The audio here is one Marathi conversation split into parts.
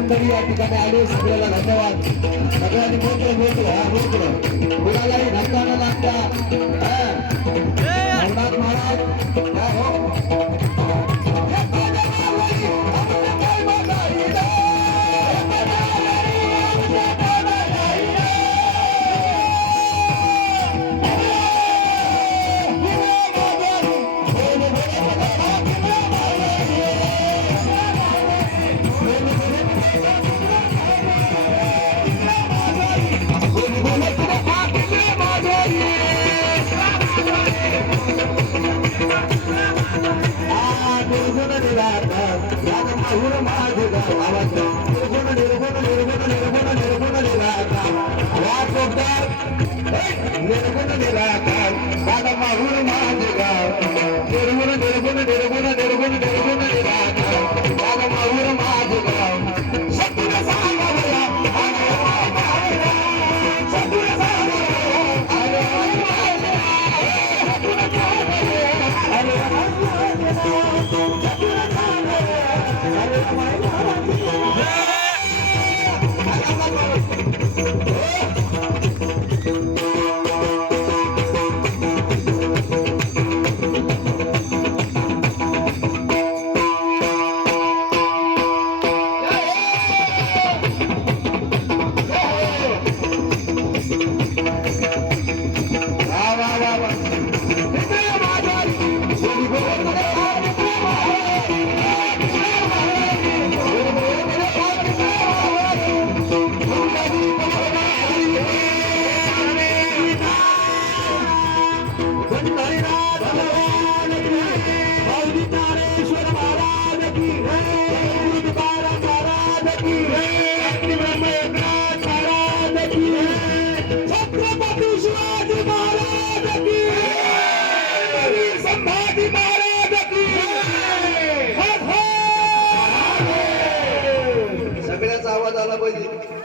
मंडळी या ठिकाणी आले सगळ्याला धन्यवाद सगळ्यांनी मोकळं मोकळं मोकळं कुणालाही धक्का न लागता மாதுதான் அவன்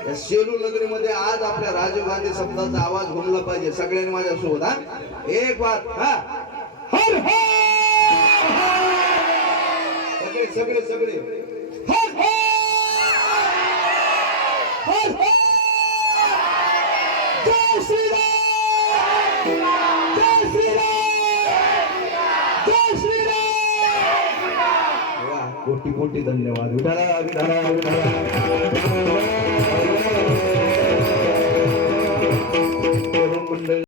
या सेलू नगरीमध्ये आज आपल्या राजीव गांधी शब्दाचा आवाज घुमला पाहिजे सगळ्यांनी माझ्या सोबत हा? एक वाद हा? हर सगळे सगळे. सगळे कोटी कोटी धन्यवाद. विठाला विधाना विधाना